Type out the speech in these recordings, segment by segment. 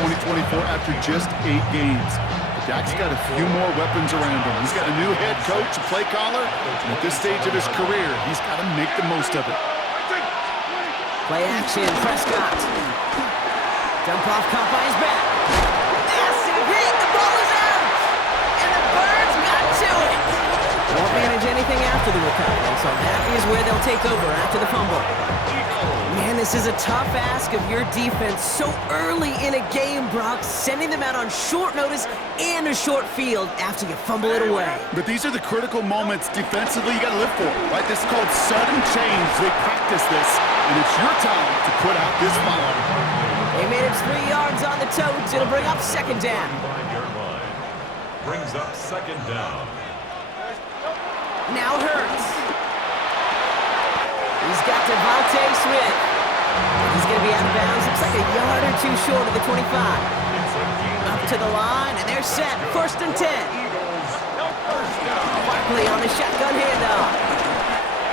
2024 after just 8 games. But Dak's got a few more weapons around him. He's got a new head coach, a play caller, and at this stage of his career, he's got to make the most of it. Play action, Prescott. Dump off, caught by his back. Massive hit, the ball is out! And the Birds got to it! Won't manage anything after the recovery, so that is where they'll take over after the fumble. Man, this is a tough ask of your defense so early in a game, Brock, sending them out on short notice and a short field after you fumble it away. But these are the critical moments defensively you got to live for, right? This is called sudden change. They practice this, and it's your time to put out this fire. They manage 3 yards on the toes. It'll bring up second down. Brings up second down. Now Hurts. He's got Devontae Smith. He's going to be out of bounds. Looks like a yard or two short of the 25. Up to the line, and they're set. First and 10. Barkley on the shotgun handoff.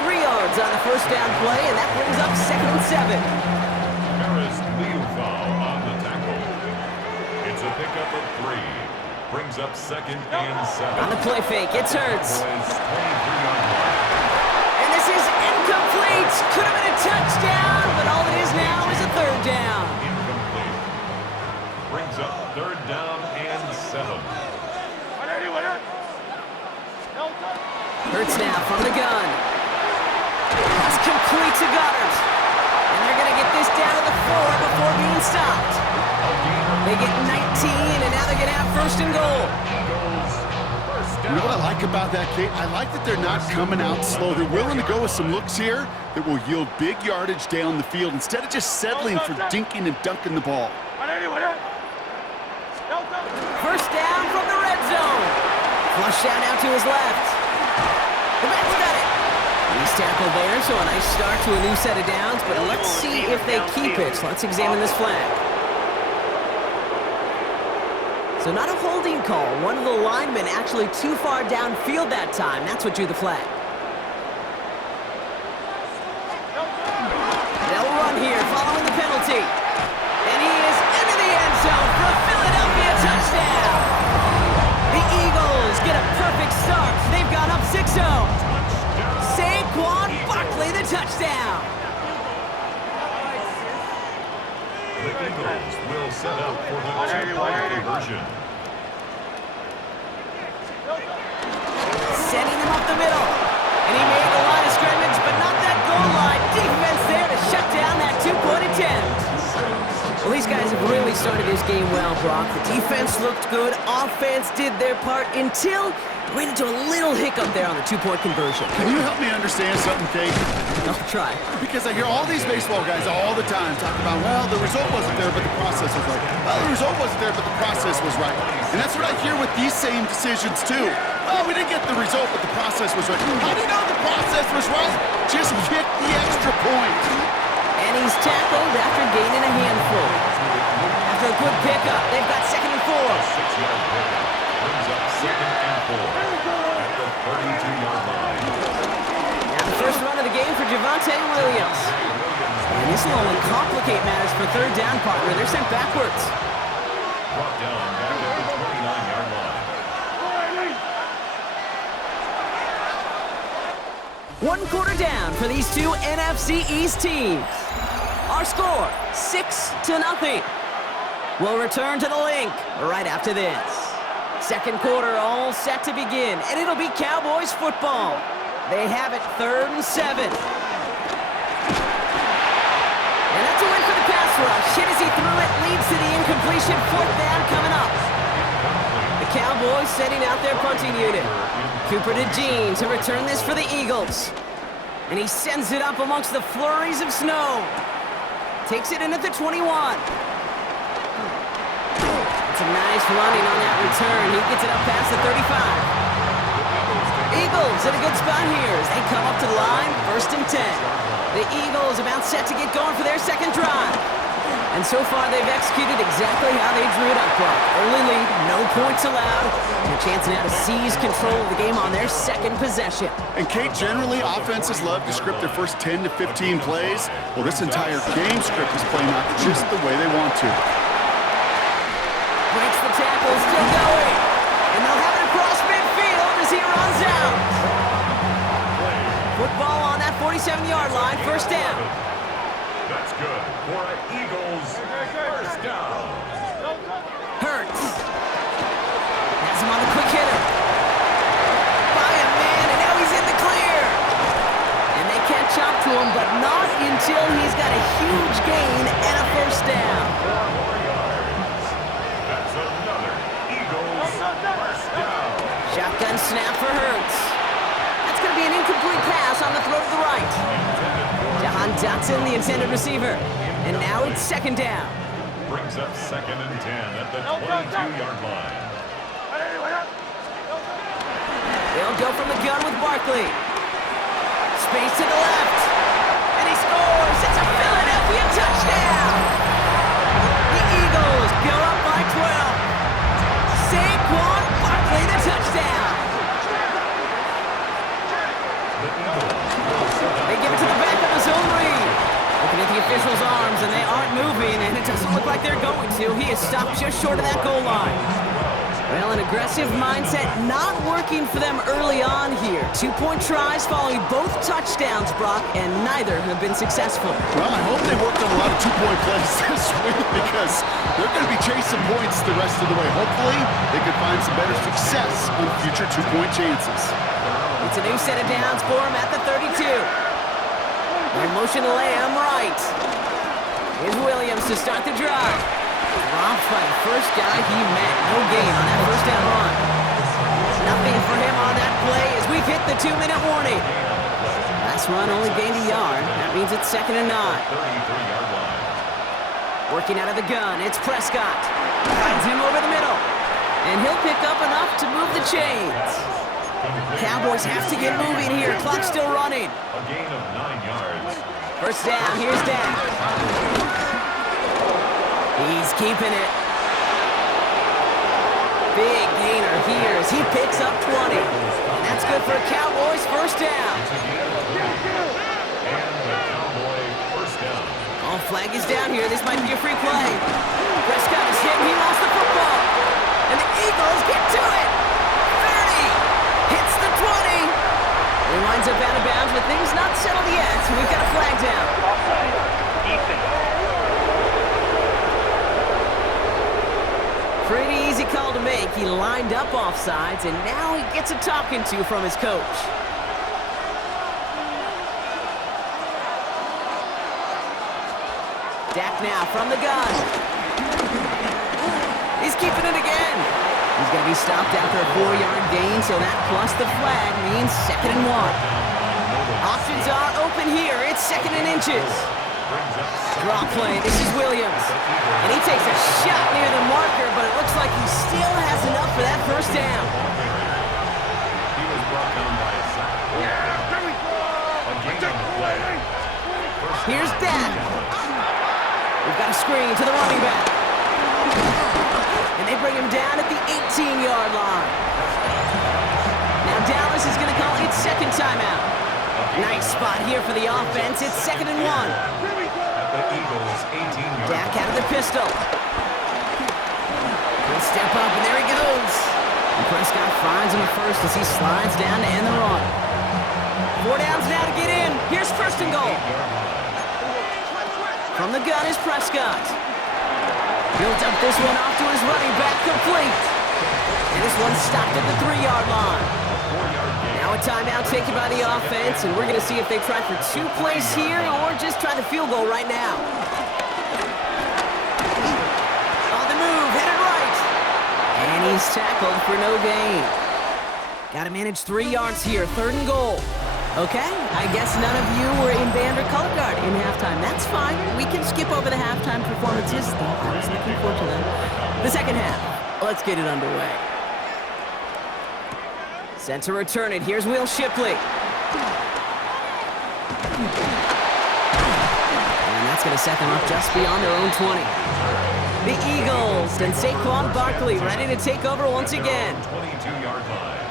3 yards on the first down play, and that brings up second and 7. On the tackle. It's a pickup of 3. Brings up second and 7. On the play fake, it's Hurts. 23-yard line. And this is incomplete. Could have been a touchdown, but all it is now is a third down. Incomplete. Brings up third down and 7. Hurts now from the gun. Pass complete to Goddard. And they're going to get this down to the 4 before being stopped. They get 19, and now they're going to have first and goal. You know what I like about that, Kate? I like that they're not coming out slow. They're willing to go with some looks here that will yield big yardage down the field instead of just settling for dinking and dunking the ball. First down from the red zone. Flush out now to his left. The back's got it. He's tackled there, so a nice start to a new set of downs, but let's see if they keep it. So let's examine this flag. So not a holding call. One of the linemen actually too far downfield that time. That's what drew the flag. They'll run here following the penalty. And he is into the end zone for a Philadelphia touchdown. The Eagles get a perfect start. They've gone up 6-0. Saquon Barkley, the touchdown. The Eagles will set up for the two-point conversion. Sending them up the middle. And he made the line of scrimmage, but not that goal line. Defense there to shut down that two-point attempt. Well, these guys have really started this game well, Brock. The defense looked good. Offense did their part until we went into a little hiccup there on the two-point conversion. Can you help me understand something, Kate? I'll try. Because I hear all these baseball guys all the time talking about, well, the result wasn't there, but the process was right. Well, the result wasn't there, but the process was right. And that's what I hear with these same decisions, too. Well, we didn't get the result, but the process was right. How do you know the process was right? Just kick the extra point. And he's tackled after gaining a handful. After a good pickup, they've got second and 4. 6-yard pickup. Brings up second and 4 at the 32-yard line. Now the first run of the game for Javonte Williams. And this will only complicate matters for third down, partner. They're sent backwards. Brought down back at the 29-yard line. 1 quarter down for these two NFC East teams. Our score, 6-0. We'll return to the link right after this. Second quarter all set to begin, and it'll be Cowboys football. They have it 3rd and 7. And that's a win for the pass rush. Hit as he threw it, leads to the incompletion. 4th down coming up. The Cowboys setting out their punting unit. Cooper to Jean to return this for the Eagles. And he sends it up amongst the flurries of snow. Takes it in at the 21. It's a nice running on that return. He gets it up past the 35. Eagles in a good spot here as they come up to the line, 1st and 10. The Eagles about set to get going for their second drive. And so far, they've executed exactly how they drew it up, Brock. Early lead, no points allowed, and a chance now to seize control of the game on their second possession. And Kate, generally, offenses love to script their first 10 to 15 plays. Well, this entire game script is playing out just the way they want to. 27-yard line, first down. That's good for an Eagles first down. Hurts. Has him on the quick hitter. By a man, and now he's in the clear. And they catch up to him, but not until he's got a huge gain and a first down. 4 more yards. That's another Eagles first down. Shotgun snap for Hurts. That's going to be an incomplete pass on the throw to the right. Jahan Dotson, the intended receiver. And now it's second down. Brings up 2nd and 10 at the 22-yard line. They'll go from the gun with Barkley. Space to the left. And he scores. It's a Philadelphia touchdown. The Eagles go up by 12. Saquon Barkley, the touchdown. They give it to the back of his own read. Looking at the officials' arms, and they aren't moving, and it doesn't look like they're going to. He is stopped just short of that goal line. Well, an aggressive mindset not working for them early on here. 2-point tries following both touchdowns, Brock, and neither have been successful. Well, I hope they worked on a lot of 2-point plays this week because they're going to be chasing points the rest of the way. Hopefully, they could find some better success on future 2-point chances. It's a new set of downs for him at the 32. In motion to Lamb right. Here's Williams to start the drive. Dropped by the first guy he met. No gain on that first down run. Nothing for him on that play as we've hit the 2-minute warning. Last run only gained a yard. That means it's 2nd and 9. 33-yard line. Working out of the gun, it's Prescott. Finds him over the middle. And he'll pick up enough to move the chains. Cowboys have to get moving here. Clock's still running. A gain of 9 yards. First down, here's Dak. He's keeping it. Big gainer here as he picks up 20. And that's good for a Cowboys first down. And the Cowboy first down. Oh, flag is down here. This might be a free play. Prescott is hit. He lost the football. And the Eagles get to it. 30. Hits the 20. He winds up out of bounds, but things not settled yet. So we've got a flag down. Pretty easy call to make. He lined up offsides, and now he gets a talking to from his coach. Dak now from the gun. He's keeping it again. He's going to be stopped after a 4-yard gain, so that plus the flag means 2nd and 1. Options are open here. It's 2nd and inches. Draw play. This is Williams. And he takes a shot near the marker, but it looks like he still has enough for that first down. He was brought down by a sack. A gain on the play. Here's Dak. We've got a screen to the running back. And they bring him down at the 18-yard line. Now Dallas is going to call its second timeout. Nice spot here for the offense. It's 2nd and 1. At the Eagles' 18-yard Dak out of the pistol. He'll step up, and there he goes. And Prescott finds him at first as he slides down to end the run. 4 downs now to get in. Here's 1st and goal. From the gun is Prescott. He'll dump this one off to his running back, complete. And this one's stopped at the 3-yard line. Now a timeout taken by the offense, and we're going to see if they try for 2 plays here or just try the field goal right now. On the move, headed right. And he's tackled for no gain. Got to manage 3 yards here, 3rd and goal. Okay, I guess none of you were in band or color guard in halftime. That's fine. We can skip over the halftime performances. I was looking forward to them. The second half. Let's get it underway. Sent to return it. Here's Will Shipley. And that's going to set them up just beyond their own 20. The Eagles and Saquon Barkley ready to take over once again. 22-yard line.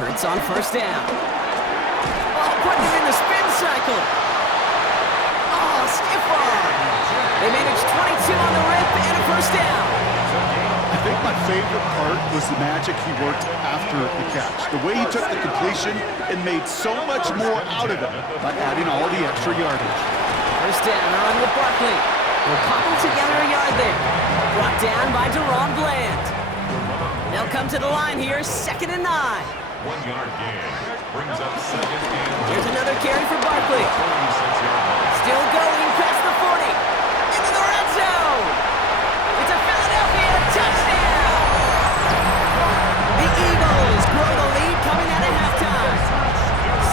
Hurts on first down. Oh, putting him in the spin cycle. Oh, stiff arm. They managed 22 on the rip and a first down. I think my favorite part was the magic he worked after the catch. The way he took the completion and made so much more out of it by adding all the extra yardage. First down, on with Barkley. We'll cobble together a yard there. Brought down by Deron Bland. They'll come to the line here, 2nd and 9. 1 yard gain. Brings up 2nd and 1. Here's another carry for Barkley. 46-yard line. Still going past the 40. Into the red zone. It's a Philadelphia touchdown. The Eagles grow the lead coming out of halftime.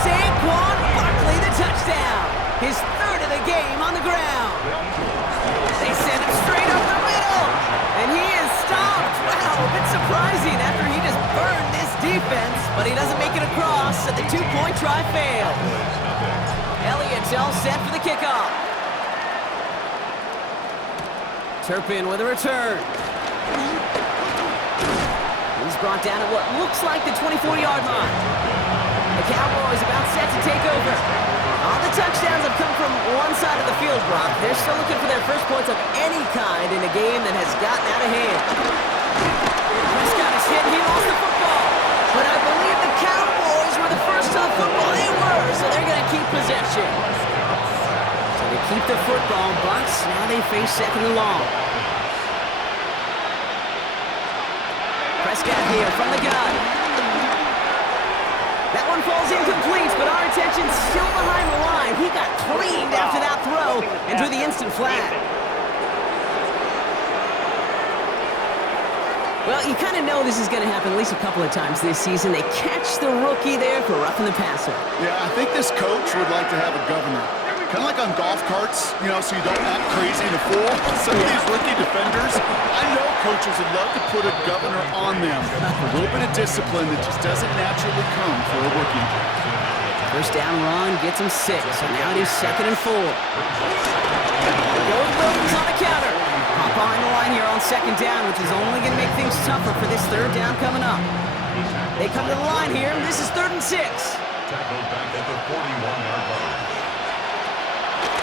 Saquon Barkley the touchdown. His 3rd of the game on the ground. They send it straight up the middle. And he is stopped. Wow, a bit surprising after he just burned this defense. But he doesn't make it across, and the 2-point try failed. Elliott's all set for the kickoff. Turpin with a return. He's brought down at what looks like the 24-yard line. The Cowboys about set to take over. All the touchdowns have come from one side of the field, Brock. They're still looking for their first points of any kind in a game that has gotten out of hand. Prescott is hit, and he lost the football. But I believe the Cowboys were the first to the football. They were, so they're going to keep possession. So they keep the football, but now they face 2nd and long. Prescott here from the gun. That one falls incomplete, but our attention's still behind the line. He got cleaned after that throw and drew the instant flag. Well, you kind of know this is going to happen at least a couple of times this season. They catch the rookie there for roughing the passer. Yeah, I think this coach would like to have a governor. Kind of like on golf carts, you know, so you don't act crazy and a fool. Some of these rookie defenders, I know coaches would love to put a governor on them. A little bit of discipline that just doesn't naturally come for a rookie. First down run gets him 6, so now it is 2nd and 4. Goes Williams on the counter. Hop behind the line here on 2nd down, which is only going to make things tougher for this 3rd down coming up. They come to the line here, and this is 3rd and 6. Tackled back at the 41-yard line.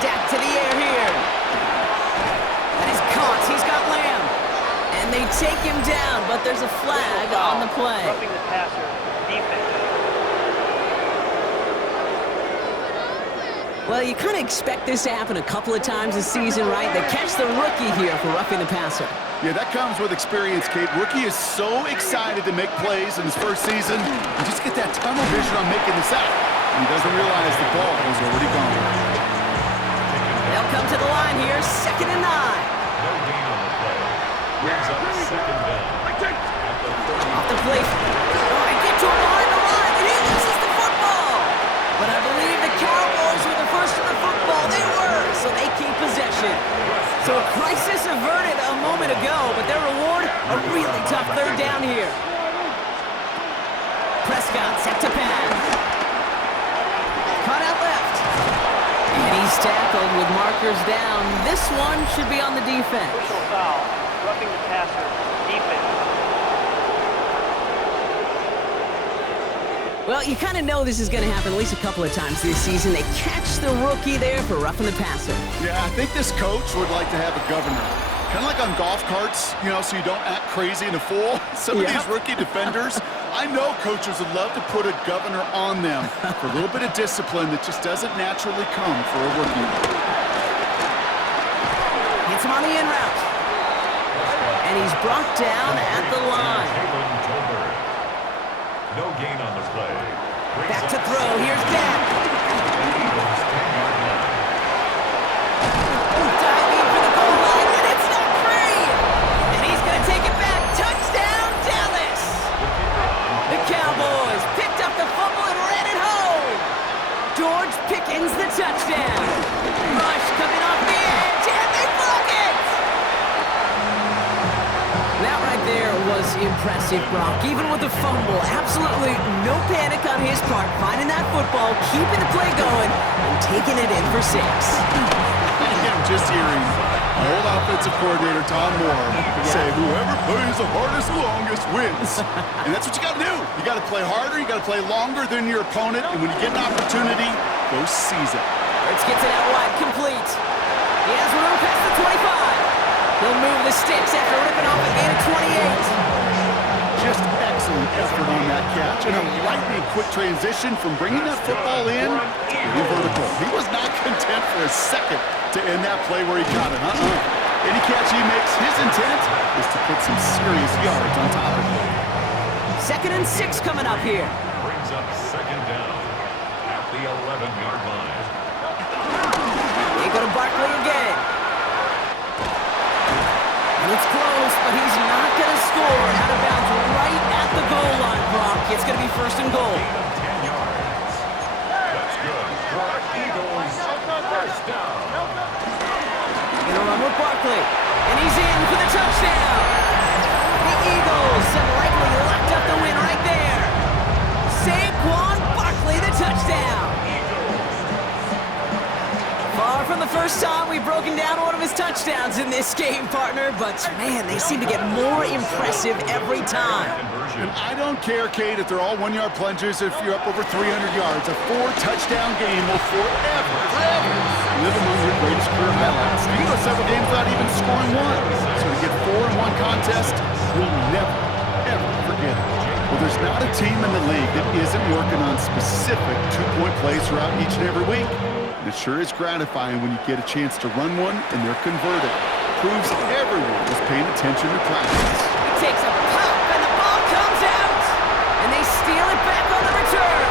Dak to the air here. That is caught. He's got Lamb. And they take him down, but there's a flag on the play. Roughing the passer, defense. Well, you kind of expect this to happen a couple of times this season, right? They catch the rookie here for roughing the passer. Yeah, that comes with experience, Kate. Rookie is so excited to make plays in his first season. You just get that tunnel vision on making this out. And he doesn't realize the ball is already gone. They'll come to the line here, 2nd and 9. No gain on the play. Brings up 2nd down. Off the plate. Oh, they get to him behind the line, and he loses the football. But I believe the Cowboys were the first to the football. They were, so they keep possession. So a crisis averted a moment ago, but their reward, a really tough 3rd down here. Prescott set to pass. Caught out left. And he's tackled with markers down. This one should be on the defense. Personal foul, roughing the passer, defense. Well, you kind of know this is going to happen at least a couple of times this season. They catch the rookie there for roughing the passer. Yeah, I think this coach would like to have a governor. Kind of like on golf carts, you know, so you don't act crazy and a fool. Some of these rookie defenders, I know coaches would love to put a governor on them for a little bit of discipline that just doesn't naturally come for a rookie. Hits him on the in route. And he's brought down at the line. No gain on the play. Back to throw. Here's Dak. Diving for the goal line, and it's not free. And he's going to take it back. Touchdown, Dallas. The Cowboys picked up the fumble and ran it home. George Pickens the touchdown. Rush coming off the edge, and they block it. That right there was impressive, Brock. Even with the fumble, absolutely no panic on his part. Finding that football, keeping the play going, and taking it in for 6. I'm just hearing old offensive coordinator Tom Moore say, whoever plays the hardest longest wins. And that's what you got to do. You got to play harder, you got to play longer than your opponent, and when you get an opportunity, go seize it. Let's get to that wide complete. He has room past the 25. He'll move the sticks after ripping off a gain of 28. Just excellent effort on that catch. And a lightning quick transition from bringing that football in to the vertical. He was not content for a second to end that play where he got it. Any catch he makes, his intent is to put some serious yards on top of it. 2nd and 6 coming up here. Brings up second down at the 11-yard line. They go to Barkley again. And it's close, but he's not going to score. Out of bounds right at the goal line, Brock. It's going to be 1st and goal. 10 yards. That's good for Eagles. First down. Going to run with Barkley. And he's in for the touchdown. The Eagles have likely locked up the win right there. Saquon Barkley, the touchdown. Far from the first time we've broken down one of his touchdowns in this game, partner, but man, they seem to get more impressive every time. And I don't care, Kate, if they're all 1-yard plungers, if you're up over 300 yards. A 4-touchdown game will forever live among your greatest career highlights. You can go several games without even scoring one. So to get 4 in one contest, you'll never, ever forget it. Well, there's not a team in the league that isn't working on specific two-point plays throughout each and every week. And it sure is gratifying when you get a chance to run one and they're converted. Proves everyone is paying attention to practice. He takes a pop and the ball comes out. And they steal it back on the return.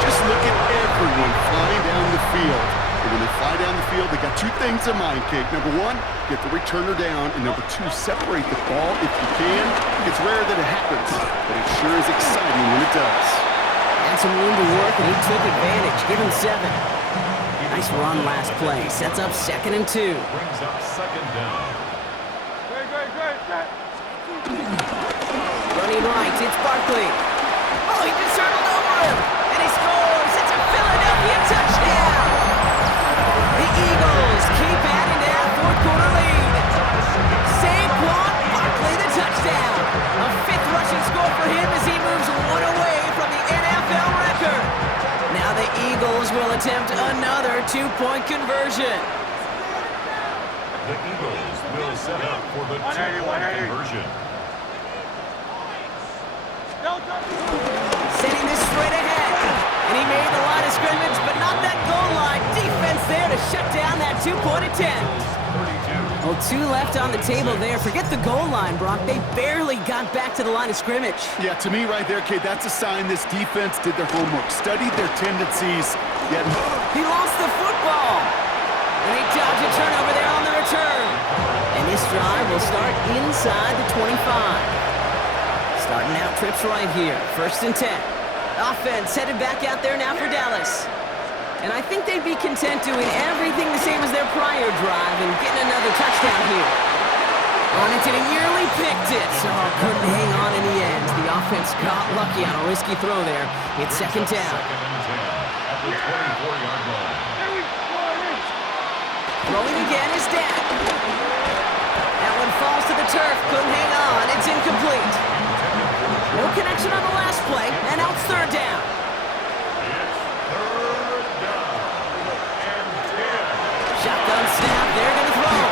Just look at everyone flying down the field. And when they fly down the field, they got 2 things in mind, Kate. Number 1, get the returner down. And number 2, separate the ball if you can. It's rare that it happens, but it sure is exciting when it does. Had some room to work, and he took advantage. Give him 7. Nice run last play. Sets up 2nd and 2. Brings up second down. Running right, it's Barkley. Oh, he just hurdled over him. And he scores. It's a Philadelphia touchdown. The Eagles keep adding to that 4th-quarter lead. Saquon Barkley, the touchdown. A 5th rushing score for him as he moves 1 away from the NFL record. Now the Eagles will attempt another 2-point conversion. The Eagles will set up for the 2-point conversion. Sending this straight ahead. And he made the line of scrimmage, but not that goal line. Defense there to shut down that 2-point attempt. 32. Well, 2 left on the table there. Forget the goal line, Brock. They barely got back to the line of scrimmage. Yeah, to me right there, Kate, that's a sign this defense did their homework, studied their tendencies, yet He lost the football. And he dodged a turnover there on the return. And this drive will start inside the 25. Starting out trips right here. 1st and 10. Offense headed back out there now for Dallas. And I think they'd be content doing everything the same as their prior drive and getting another touchdown here. On it, and he nearly picked it. So couldn't hang on in the end. The offense got lucky on a risky throw there. It's 2nd down. 2nd and 10 at the 24-yard line. Throwing again is Dak. That one falls to the turf. Couldn't hang on. It's incomplete. No connection on the last play, and now it's 3rd down. Shotgun snap, they're going to throw.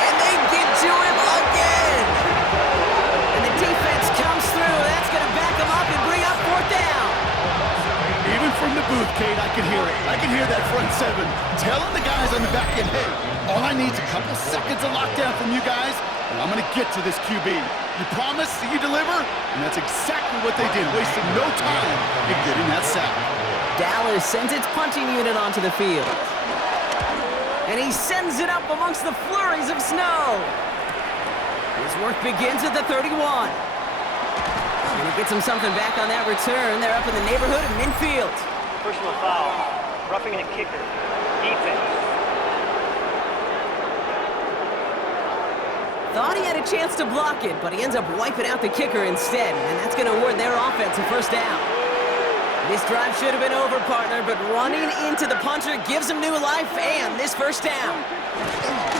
And they get to him again. And the defense comes through. That's going to back him up and bring up 4th down. even from the booth, Kate, I can hear it. I can hear that front 7 telling the guys on the back end, hey, all I need is a couple seconds of lockdown from you guys, and I'm going to get to this QB. You promise that you deliver? And that's exactly what they did, wasting no time in getting that sack. Dallas sends its punching unit onto the field. And he sends it up amongst the flurries of snow. His work begins at the 31. And he gets him something back on that return. They're up in the neighborhood of midfield. Personal foul. Roughing the kicker. Defense. Thought he had a chance to block it, but he ends up wiping out the kicker instead. And that's going to award their offense a first down. This drive should have been over, partner, but running into the punter gives him new life and this first down.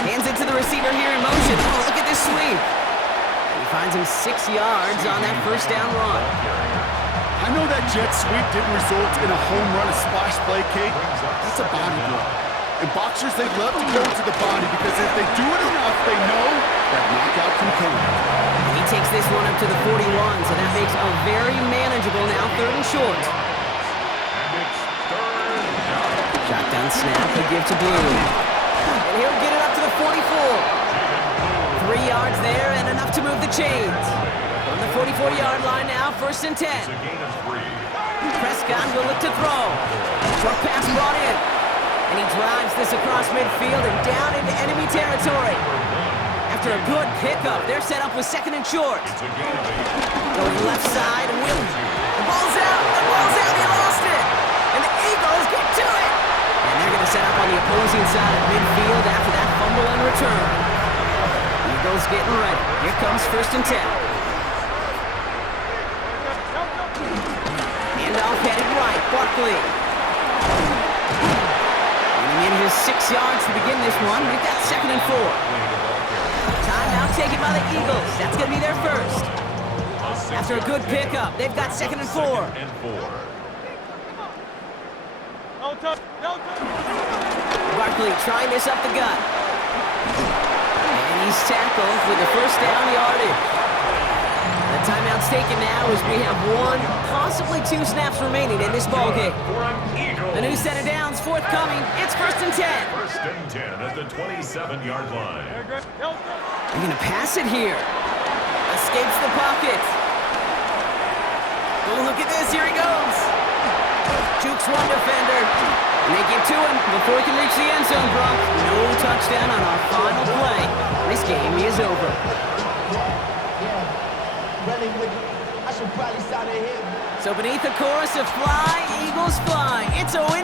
Hands it to the receiver here in motion. Oh, look at this sweep. And he finds him 6 yards on that first down run. I know that jet sweep didn't result in a home run, a splash play, Kate. That's a body blow. And boxers, they love to go to the body because if they do it enough, they know that knockout can come. He takes this one up to the 41, so that makes a very manageable now 3rd and short. And it's 3rd down. Shotgun snap, he'll give to Blue. And he'll get it up to the 44. 3 yards there and enough to move the chains. On the 44-yard line now, 1st and 10. It's a gain of 3. Prescott will look to throw. Short pass brought in. And he drives this across midfield and down into enemy territory. After a good pickup, they're set up with 2nd and short. It's a gain of 8. Going left side, and Will. The ball's out! The ball's out! He lost it! And the Eagles get to it! And they're going to set up on the opposing side of midfield after that fumble and return. Eagles getting ready. Here comes 1st and 10. Handoff headed right. Barkley. Running in his 6 yards to begin this one. We've got 2nd and 4. Timeout taken by the Eagles. That's going to be their first. After a good pickup, they've got 2nd and 4. Barkley trying this up the gut. And he's tackled with the 1st down yardage. The timeout's taken now as we have 1, possibly 2 snaps remaining in this ballgame. The new set of downs forthcoming. It's 1st and 10. 1st and 10 at the 27-yard line. They're going to pass it here. Escapes the pocket. Oh, look at this. Here he goes. Jukes one defender. And they get to him before he can reach the end zone, Bronx. No touchdown on our final play. This game is over. So beneath the chorus of Fly, Eagles fly. It's a win.